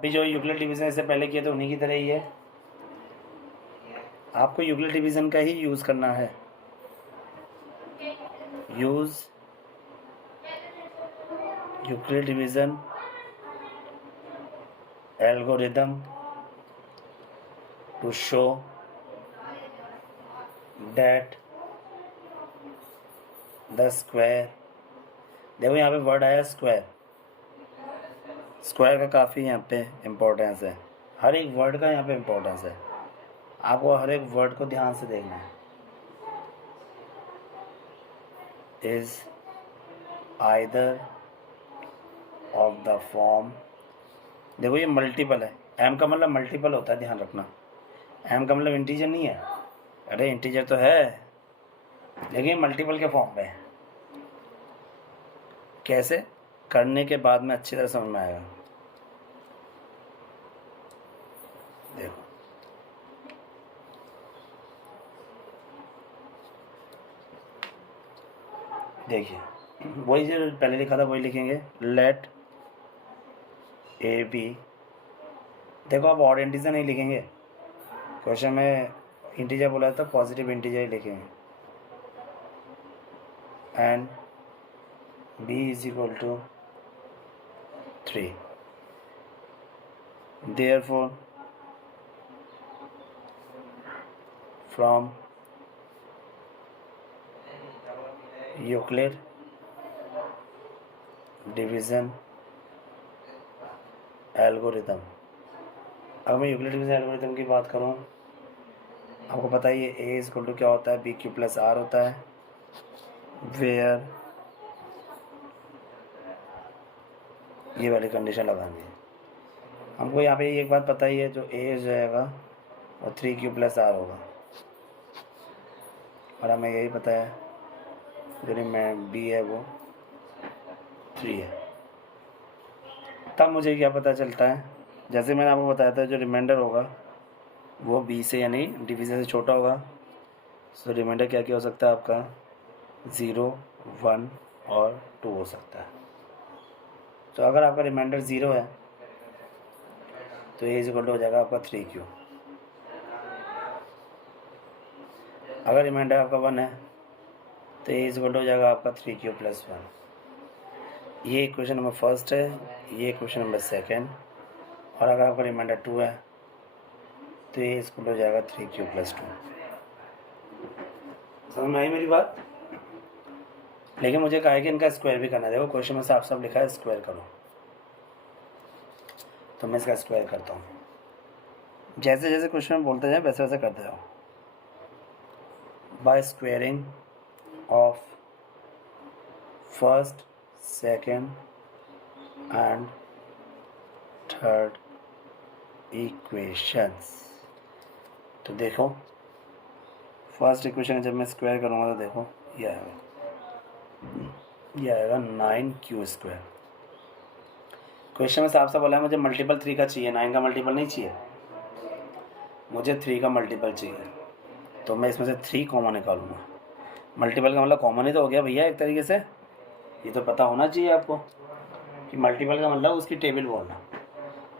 अभी जो Euclid division इससे पहले किए थे उन्हीं की तरह ही है, आपको यूक्लिड डिवीज़न का ही यूज़ करना है। Use Euclid division algorithm to show that the square, देखो यहाँ पे वर्ड आया स्क्वायर। स्क्वायर का काफ़ी यहाँ पे इम्पोर्टेंस है, हर एक वर्ड का यहाँ पे इम्पोर्टेंस है, आपको हर एक वर्ड को ध्यान से देखना है। Is either of the form, देखो ये मल्टीपल है, एम का मतलब मल्टीपल होता है, ध्यान रखना। एम का मतलब इंटीजर नहीं है, अरे इंटीजर तो है लेकिन मल्टीपल के फॉर्म में है। कैसे करने के बाद में अच्छी तरह समझ में आएगा। देखो देखिए, वही जो पहले लिखा था वही लिखेंगे, लेट ए बी। देखो आप ऑड इंटीजर नहीं लिखेंगे, क्वेश्चन में इंटीजर बोला था, पॉजिटिव इंटीजर ही लिखेंगे। And b is equal to 3, therefore from Euclid division algorithm, अगर मैं यूक्लिड डिवीजन एल्गोरिथम की बात करूं, आपको पता ही है a इज इक्वल टू क्या होता है, bq प्लस r होता है, वेयर ये वाली कंडीशन लगानी है। हमको यहाँ पे एक बात पता ही है, जो a हो जाएगा वो 3q प्लस r होगा, और हमें यही पता है जो मैं b है वो 3 है। तब मुझे क्या पता चलता है, जैसे मैंने आपको बताया था जो रिमाइंडर होगा वो b से यानी डिवीज़न से छोटा होगा, सो रिमाइंडर क्या क्या हो सकता है आपका 0, 1 और 2 हो सकता है। तो अगर आपका रिमाइंडर 0 है तो ए इक्वल टू हो जाएगा आपका 3q। अगर रिमाइंडर आपका 1 है तो ए इक्वल टू हो जाएगा आपका 3q प्लस 1। ये इक्वेशन नंबर फर्स्ट है, ये इक्वेशन नंबर सेकेंड। और अगर आपका रिमाइंडर 2 है तो ए इक्वल टू हो जाएगा 3q प्लस 2। समझ में आई मेरी बात? लेकिन मुझे कहा है कि इनका स्क्वायर भी करना है। देखो क्वेश्चन में साफ साफ लिखा है स्क्वायर करो, तो मैं इसका स्क्वायर करता हूँ। जैसे जैसे क्वेश्चन में बोलते जाए वैसे वैसे करते जाओ। By squaring of first, second and third equations. तो देखो फर्स्ट इक्वेशन जब मैं स्क्वायर करूँगा तो देखो ये आएगा 9q स्क्वायर। क्वेश्चन में साफ साफ बोला है मुझे मल्टीपल 3 का चाहिए, 9 का मल्टीपल नहीं चाहिए, मुझे 3 का मल्टीपल चाहिए। तो मैं इसमें से 3 कॉमन निकालूंगा। मल्टीपल का मतलब कॉमन ही तो हो गया भैया एक तरीके से, ये तो पता होना चाहिए आपको कि मल्टीपल का मतलब उसकी टेबल बोलना।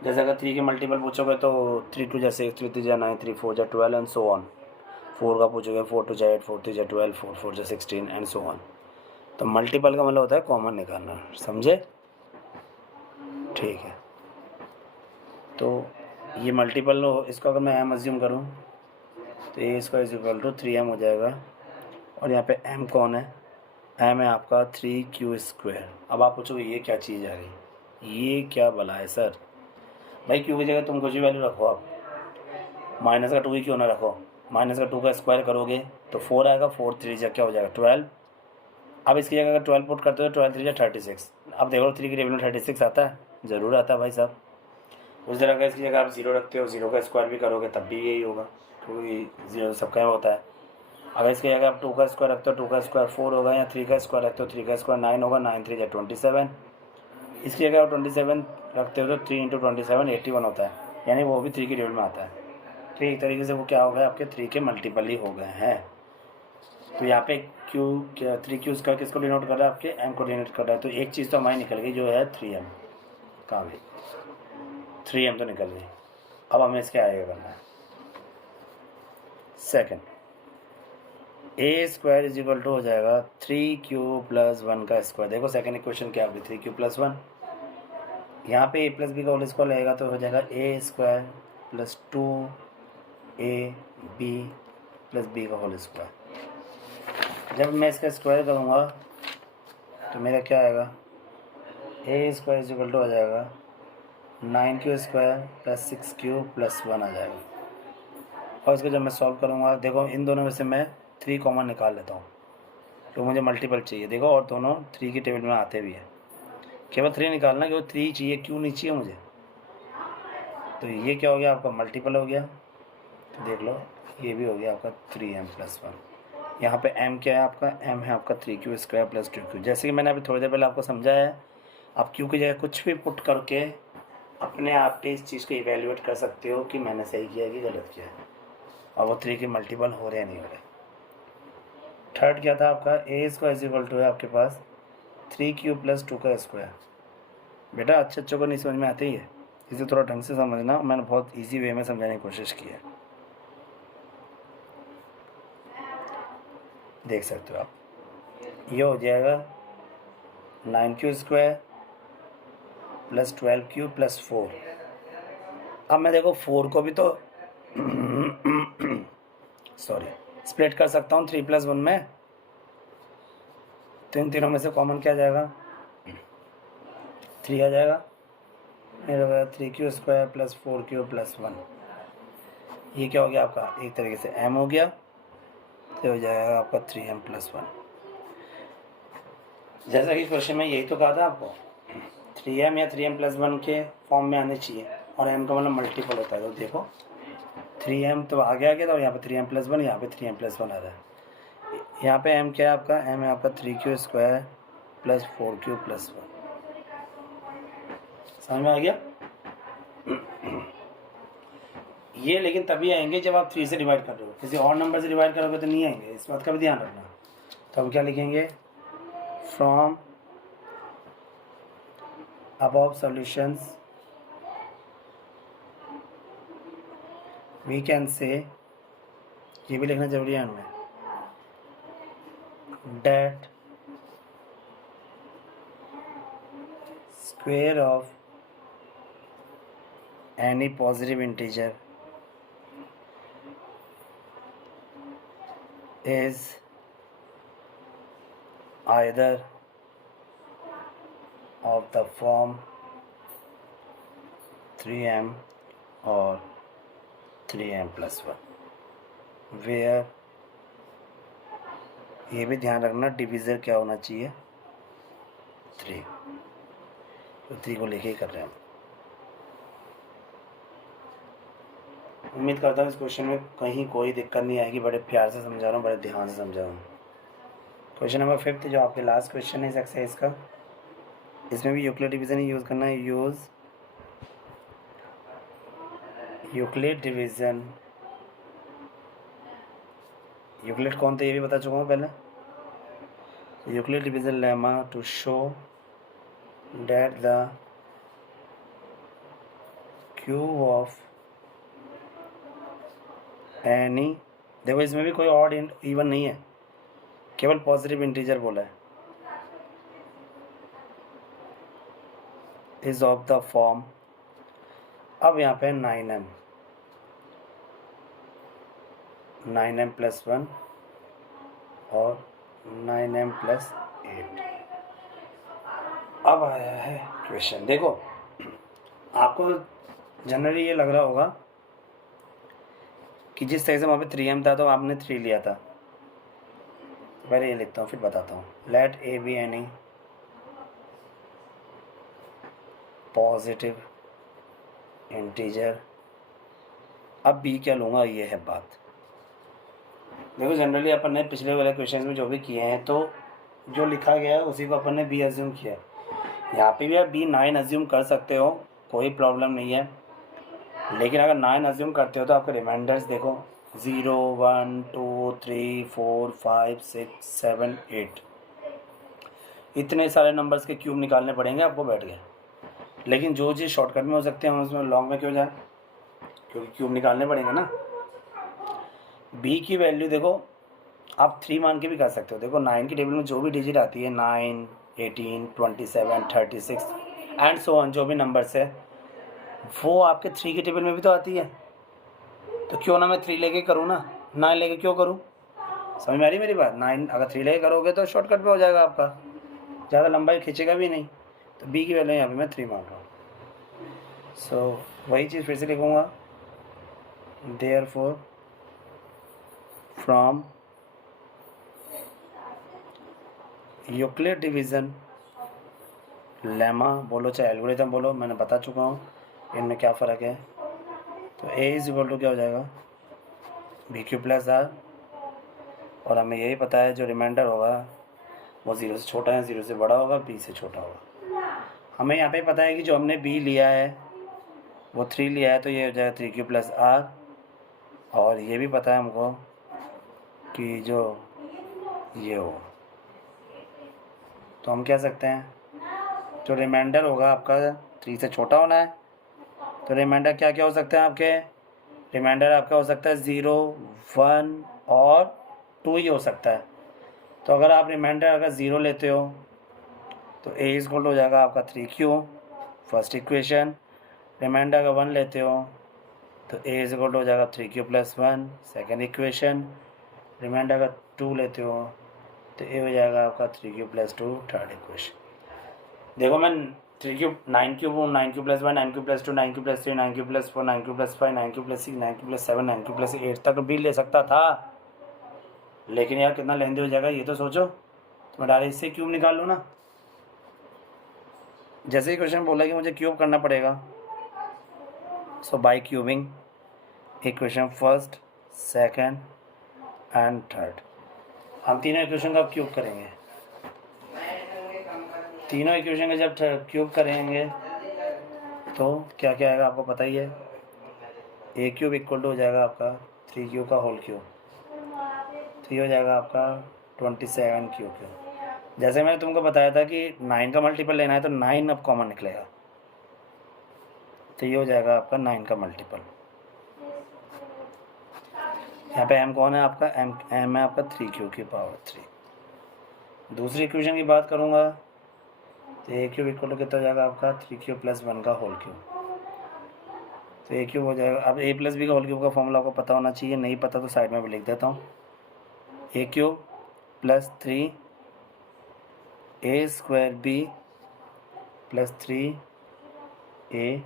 जैसे अगर 3 के मल्टीपल पूछोगे तो 3 2 6, 3 3 9, 3 4 12 एंड सो ऑन। 4 का पूछोगे 4 2 8, 4 3 12, 4 4 16 एंड सो ऑन। तो मल्टीपल का मतलब होता है कॉमन निकालना, समझे? ठीक है, तो ये मल्टीपल हो, इसको अगर मैं एम अज्यूम करूँ तो ए इसका इज इक्वल टू 3m हो जाएगा। और यहाँ पे m कौन है? m है आपका 3q स्क्वायर। अब आप पूछोगे ये क्या चीज़ आ गई, ये क्या भला है सर? भाई q की जगह तुम कुछ भी वैल्यू रखो, आप माइनस का 2 ही क्यों ना रखो। माइनस का 2 का स्क्वायर करोगे तो 4 आएगा, 4 3 जा क्या हो जाएगा 12। अब इसकी जगह अगर 12 पुट करते हो 12 3 जा 36। अब देखो 3 की टेबल में 36 आता है, ज़रूर आता है भाई साहब। उस तरह का इसकी जगह आप 0 रखते हो, 0 का स्क्वायर भी करोगे तब भी यही होगा, क्योंकि 0 सबका होता है। अगर इसकी जगह आप 2 का स्क्वायर रखते हो 2 का स्क्वायर 4 होगा, या 3 का स्क्वायर रखते हो 3 का स्क्वायर 9 होगा, 9 3 जा 27। इसकी जगह आप 27 रखते हो तो 3 × 27 81 होता है, यानी वो भी 3 की टेबल में आता है। तो एक तरीके से वो क्या हो गया, आपके 3 के मल्टीपल ही हो गए हैं। तो यहाँ पे क्यू 3q स्क्वायर किसको डिनोट कर रहा है, आपके m को डिनोट कर रहा है। तो एक चीज़ तो हमारी निकल गई जो है 3m। कहाँ गई 3m तो निकल गई। अब हमें इसके आगे करना है। Second, a square is equal to हो जाएगा 3q प्लस 1 का स्क्वायर। देखो सेकंड इक्वेशन क्या होगी, 3q प्लस 1, यहाँ पे a प्लस बी का होल स्क्वायर लगेगा तो हो जाएगा A square plus 2ab plus B का होल स्क्वायर। जब मैं इसका स्क्वायर करूँगा तो मेरा क्या आएगा, A square is equal to हो जाएगा 9q square plus 6q plus 1 आ जाएगा। और इसको जब मैं सॉल्व करूँगा, देखो इन दोनों में से मैं 3 कॉमन निकाल लेता हूँ तो मुझे मल्टीपल चाहिए। देखो और दोनों 3 की टेबल में आते भी हैं, केवल 3 निकालना, केवल 3 चाहिए, क्यों नहीं चाहिए मुझे। तो ये क्या हो गया आपका, मल्टीपल हो गया। तो देख लो ये भी हो गया आपका 3m प्लस 1। यहाँ पे m क्या है आपका, m है आपका 3q स्क्वायर प्लस 2q। जैसे कि मैंने अभी थोड़ी देर पहले आपको समझाया है, आप q की जगह कुछ भी पुट करके अपने आप पे इस चीज़ को इवेल्यूएट कर सकते हो कि मैंने सही किया है कि गलत किया है, और वो 3 के मल्टीपल हो रहे हैं नहीं हो रहे। थर्ड क्या था आपका, ए स्क्वायर इज इक्वल टू है आपके पास 3q प्लस 2 का स्क्वायर। बेटा अच्छे को नहीं समझ में आते ही है, इसे थोड़ा ढंग से समझना, मैंने बहुत इजी वे में समझाने की कोशिश की है। देख सकते हो आप, ये हो जाएगा 9q square plus 12q plus 4। अब मैं देखो 4 को भी तो सॉरी स्प्लिट कर सकता हूँ 3 प्लस 1 में, तो इन तीनों में से कॉमन क्या आ जाएगा, 3 आ जाएगा। मेरे पास 3q square plus 4q plus 1, ये क्या हो गया आपका, एक तरीके से m हो गया, तो हो जाएगा आपका 3m प्लस 1। जैसा कि क्वेश्चन में यही तो कहा था आपको, 3m या 3m प्लस 1 के फॉर्म में आने चाहिए, और m का मतलब मल्टीपल होता है। तो देखो 3m तो आगे आ गया था, और यहाँ पे 3m प्लस 1, यहाँ पे 3m प्लस 1 आ रहा है। यहाँ पे m क्या है आपका, m है आपका 3q square plus 4q plus 1। समझ में आ गया ये, लेकिन तभी आएंगे जब आप 3 से डिवाइड कर रहे हो, किसी और नंबर से डिवाइड करोगे तो नहीं आएंगे, इस बात का भी ध्यान रखना। तो हम क्या लिखेंगे, from above solutions we can say, ये भी लिखना जरूरी है हमें, that square of any positive integer is either of the form 3m or 3m plus 1, where, ये भी ध्यान रखना डिविज़र क्या होना चाहिए, 3। तो 3 को लेके ही कर रहे हैं हम। उम्मीद करता हूँ इस क्वेश्चन में कहीं कोई दिक्कत नहीं आएगी, बड़े प्यार से समझा रहा हूँ, बड़े ध्यान से समझा रहा हूँ। क्वेश्चन नंबर 5 जो आपके लास्ट क्वेश्चन है इस एक्सरसाइज का, इसमें भी यूक्लिड डिवीज़न ही यूज़ करना है। यूज़ यूक्लिड डिवीज़न, यूक्लिड कौन थे ये भी बता चुका हूँ पहले। Euclid division lemma to show that the cube of any, देखो इसमें भी कोई ऑड इवन नहीं है, केवल पॉजिटिव इंटीजर बोला है, इज ऑफ द फॉर्म, अब यहाँ पे 9m प्लस 1 और 9m प्लस 8। अब आया है क्वेश्चन। देखो आपको जनरली ये लग रहा होगा कि जिस तरह से वहाँ पे 3m था तो आपने 3 लिया था। पहले ये लिखता हूँ फिर बताता हूँ। Let a be any positive integer, अब b क्या लूँगा, ये है बात। देखो जनरली अपन ने पिछले वाले क्वेश्चन में जो भी किए हैं तो जो लिखा गया है उसी को अपन ने b अज्यूम किया है। यहाँ पे भी आप b 9 अज्यूम कर सकते हो, कोई प्रॉब्लम नहीं है, लेकिन अगर 9 अज्यूम करते हो तो आपके रिमाइंडर्स देखो 0 1 2 3 4 5 6 7 8, इतने सारे नंबर्स के क्यूब निकालने पड़ेंगे आपको बैठ के। लेकिन जो चीज़ शॉर्टकट में हो सकते हैं हम उसमें लॉन्ग में क्यों जाए, क्योंकि क्यूब निकालने पड़ेंगे ना। बी की वैल्यू देखो आप 3 मान के भी कर सकते हो। देखो 9 की टेबल में जो भी डिजिट आती है 9, 18, 27, 36 एंड सो ऑन, जो भी नंबर्स है वो आपके 3 की टेबल में भी तो आती है। तो क्यों ना मैं 3 लेके करूँ ना, 9 लेके क्यों करूँ। समझ में आ रही मेरी बात। 9 अगर 3 लेके करोगे तो शॉर्टकट में हो जाएगा आपका, ज़्यादा लंबाई खींचेगा भी नहीं। तो बी की वैल्यू यहाँ पे मैं 3 मान रहा हूँ। सो वही चीज़ फिर से लिखूँगा, therefore from Euclid division lemma बोलो चाहे एल्गोरिथम बोलो, मैंने बता चुका हूँ इनमें क्या फ़र्क है। तो a इज इक्वल टू क्या हो जाएगा, बी क्यू प्लस आर, और हमें यही पता है जो रिमाइंडर होगा वो 0 से छोटा है, 0 से बड़ा होगा, b से छोटा होगा। हमें यहाँ पे पता है कि जो हमने b लिया है वो 3 लिया है, तो ये हो जाएगा 3q प्लस आर। और ये भी पता है हमको कि जो ये हो, तो हम कह सकते हैं जो रिमाइंडर होगा आपका 3 से छोटा होना है। तो रिमाइंडर क्या क्या हो सकते हैं आपके, रिमाइंडर आपका हो सकता है 0, 1 और 2 ही हो सकता है। तो अगर आप रिमाइंडर अगर 0 लेते हो तो a इज इक्वल हो जाएगा आपका 3q फर्स्ट इक्वेशन। रिमाइंडर अगर 1 लेते हो तो a इज इक्वल हो जाएगा 3q plus 1 second equation. Reminder अगर 2 लेते हो तो a हो जाएगा आपका 3q प्लस 2 थर्ड इक्वेशन। देखो मैं 3q 9q 9q plus 1 9q plus 2 9q plus 3 9q plus 4 9q plus 5 9q plus 6 9q plus 7 9q plus 8 तक भी ले सकता था, लेकिन यार कितना लेंदी हो जाएगा ये तो सोचो। तो मैं डायरेक्ट इससे क्यूब निकाल लूँ ना। जैसे ही क्वेश्चन बोला कि मुझे क्यूब करना पड़ेगा, so by cubing equation first second and third, हम तीनों इक्वेशन का क्यूब करेंगे। तीनों इक्वेशन का जब क्यूब करेंगे तो क्या क्या आएगा आपको पता ही है। ए क्यूब इक्वल टू हो जाएगा आपका 3q का होल क्यूब, 3 हो जाएगा आपका 27q क्यूब। जैसे मैंने तुमको बताया था कि 9 का मल्टीपल लेना है तो 9 अब कॉमन निकलेगा, तो ये हो जाएगा आपका 9 का मल्टीपल। यहाँ पे m कौन है आपका, m है आपका 3q की पावर 3। दूसरी इक्वेशन की बात करूँगा तो ए क्यूब इक्वल टू कितना हो जाएगा आपका 3q प्लस 1 का होल क्यूब। तो ए क्यूब हो जाएगा, अब a प्लस बी का होल क्यूब का फॉर्मूला आपको पता होना चाहिए, नहीं पता तो साइड में भी लिख देता हूँ। A cube plus 3 a square B plus 3 a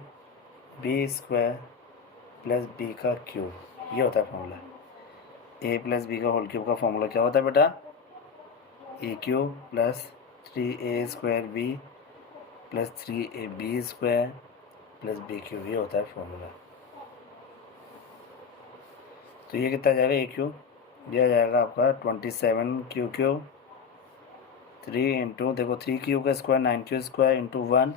B square plus B का क्यूब, ये होता है फॉर्मूला। a प्लस बी का होल क्यूब का फॉर्मूला क्या होता है बेटा, A cube plus 3a square B plus 3ab square plus B cube, ये होता है फॉर्मूला। तो ये कितना जाएगा, ए क्यूब दिया जाएगा आपका 27q क्यूब 3 इंटू देखो 3q का स्क्वायर 9q स्क्वायर इंटू 1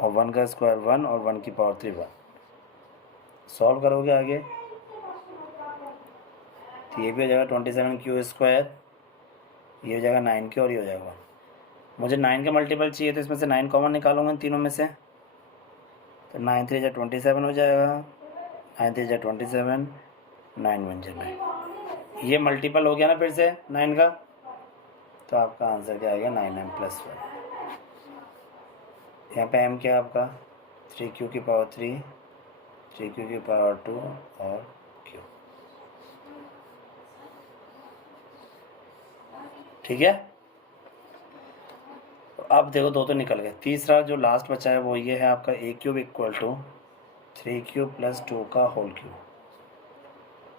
और 1 का स्क्वायर 1 और 1 की पावर 3 1। सॉल्व करोगे आगे तो ये भी हो जाएगा 27q स्क्वायर, ये हो जाएगा 9 के और ये हो जाएगा। मुझे 9 का मल्टीपल चाहिए तो इसमें से 9 कॉमन निकालूंगा इन तीनों में से, तो 9 3 जा 27 हो जाएगा, 9 3 जा 27 9 1 जा 9, ये मल्टीपल हो गया ना फिर से 9 का, तो आपका आंसर क्या आएगा 9m प्लस 1। यहाँ पे m क्या है आपका 3q की पावर 3 3q की पावर 2 और q, ठीक है। अब देखो दो तो निकल गए, तीसरा जो लास्ट बचा है वो ये है आपका A cube equal to 3q plus 2 का होल क्यूब।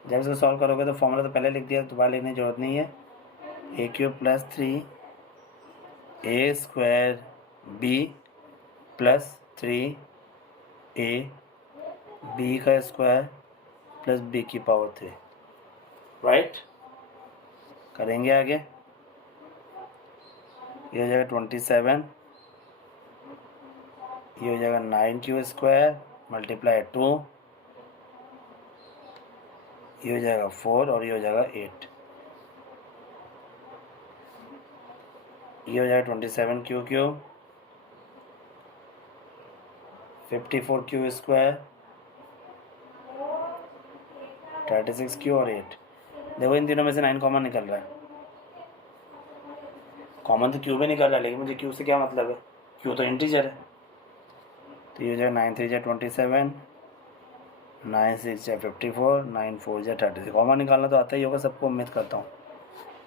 जब इसको सॉल्व करोगे तो फॉर्मूला तो पहले लिख दिया, दोबारा लिखने की जरूरत नहीं है। A cube plus 3a square b plus 3a b का स्क्वायर प्लस b की पावर 3, राइट। करेंगे आगे, ये हो जाएगा 27, ये हो जाएगा 9q स्क्वायर मल्टीप्लाई 2, ये हो जाएगा 4 और ये हो जाएगा 8, ये हो जाएगा 27q cube 54 Q square 36 Q और 8। देखो इन तीनों में से 9 कॉमन निकल रहा है, कॉमन तो क्यू भी निकल रहा है, लेकिन मुझे क्यू से क्या मतलब है, क्यू तो इंटीजर है। तो ये हो जाएगा 9 3 जा 27, 9 6 जा 54, 9 4 जा 36। कॉमन निकालना तो आता ही होगा सबको, उम्मीद करता हूँ।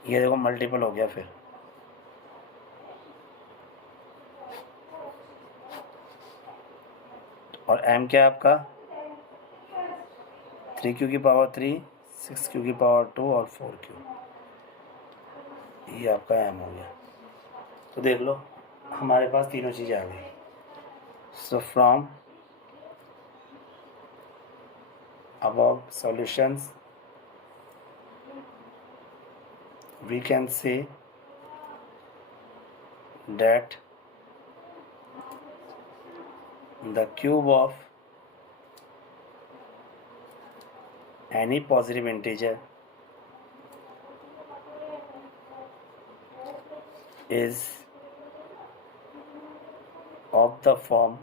ये देखो मल्टीपल हो गया फिर। और m क्या है आपका 3q की पावर 3, 6q की पावर 2 और 4q। ये आपका m हो गया। तो देख लो हमारे पास तीनों चीज़ें आ गई। So from above solutions we can say that the cube of any positive integer is of the form,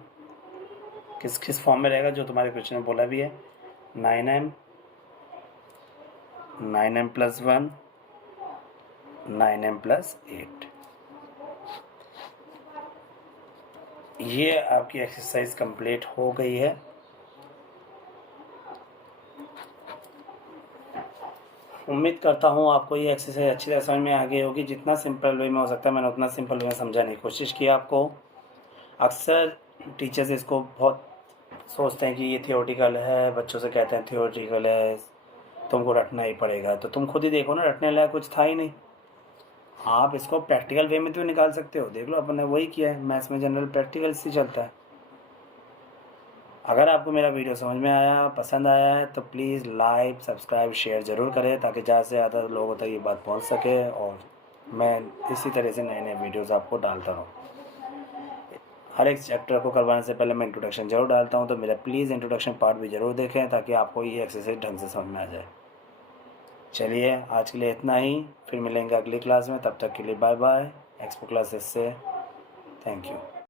किस फॉर्म में रहेगा जो तुम्हारे क्वेश्चन में बोला भी है, 9m, 9m + 1, 9m + 8। ये आपकी एक्सरसाइज कंप्लीट हो गई है। उम्मीद करता हूँ आपको ये एक्सरसाइज अच्छी तरह समझ में आ गई होगी। जितना सिंपल वे में हो सकता है मैंने उतना सिंपल वे में समझाने की कोशिश की आपको। अक्सर टीचर्स इसको बहुत सोचते हैं कि ये थियोरेटिकल है, बच्चों से कहते हैं थियोरेटिकल है, तुमको रटना ही पड़ेगा। तो तुम खुद ही देखो ना, रटने लायक कुछ था ही नहीं। आप इसको प्रैक्टिकल वे में तो निकाल सकते हो। देख लो अपन ने वही किया है, मैथ्स में जनरल प्रैक्टिकल से चलता है। अगर आपको मेरा वीडियो समझ में आया, पसंद आया है तो प्लीज़ लाइक, सब्सक्राइब, शेयर ज़रूर करें, ताकि ज़्यादा से ज़्यादा लोगों तक ये बात पहुंच सके और मैं इसी तरह से नए नए वीडियोस आपको डालता रहूँ। हर एक चैप्टर को करवाने से पहले मैं इंट्रोडक्शन ज़रूर डालता हूँ, तो मेरा प्लीज़ इंट्रोडक्शन पार्ट भी ज़रूर देखें ताकि आपको ये एक्सरसाइज ढंग से समझ में आ जाए। चलिए आज के लिए इतना ही, फिर मिलेंगे अगली क्लास में। तब तक के लिए बाय बाय। एक्सपो क्लासेस से थैंक यू।